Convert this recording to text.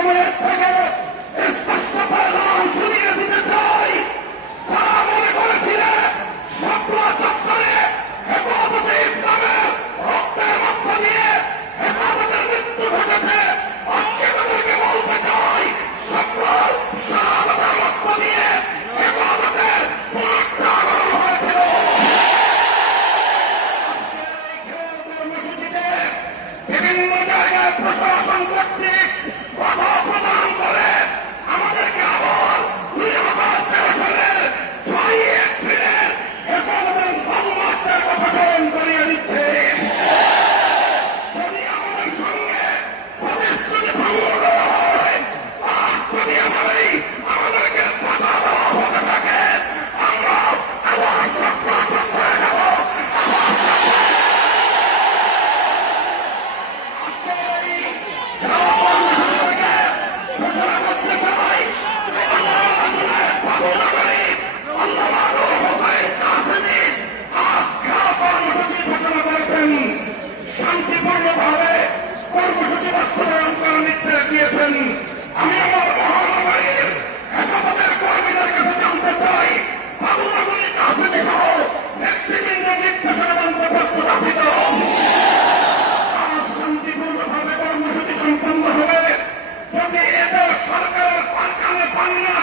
সময়ের থেকে স্পষ্ট পরিণাম শুনিয়ে দিতে চাই। যারা মনে করেছিলেন শাপলা চত্বরে হেফাজতে ইসলামের রক্তের মধ্য দিয়ে হেফাজতের মৃত্যু ঘটেছে, আজকে তাদেরকে বলতে চাই শাপলার শাহাদাতের মধ্য দিয়ে হেফাজতের পুনরুত্থান হয়েছিল। কর্মসূচিতে বিভিন্ন জায়গায় প্রশাসন কর্তৃক বাধা প্রদান করে আমাদেরকে আবার 2013 সালের 6 এপ্রিলের হেফাজতের গণমার্চের কথা স্মরণ করিয়ে দিচ্ছে। যদি আমাদের সঙ্গে প্রতিশ্রুতি ভঙ্গ করা হয় আর যদি আমাদেরকে বাধা দেওয়া হতে থাকে, আমরা আবার সক্রান্ত হয়ে যাব। শান্তিপূর্ণভাবে কর্মসূচি বাস্তবায়ন করার নির্দেশ দিয়েছেন। আমি আমার মহানগরীর হেফাজতের কর্মীদের কাছে জানতে চাই, বাবুরাগুলি কাশ্মীর সহ নেতৃবৃন্দের নির্দেশনা মানতে প্রস্তুত আছি তো? আর শান্তিপূর্ণভাবে কর্মসূচি সম্পন্ন হবে যদি এদের সরকারের কানে পানি না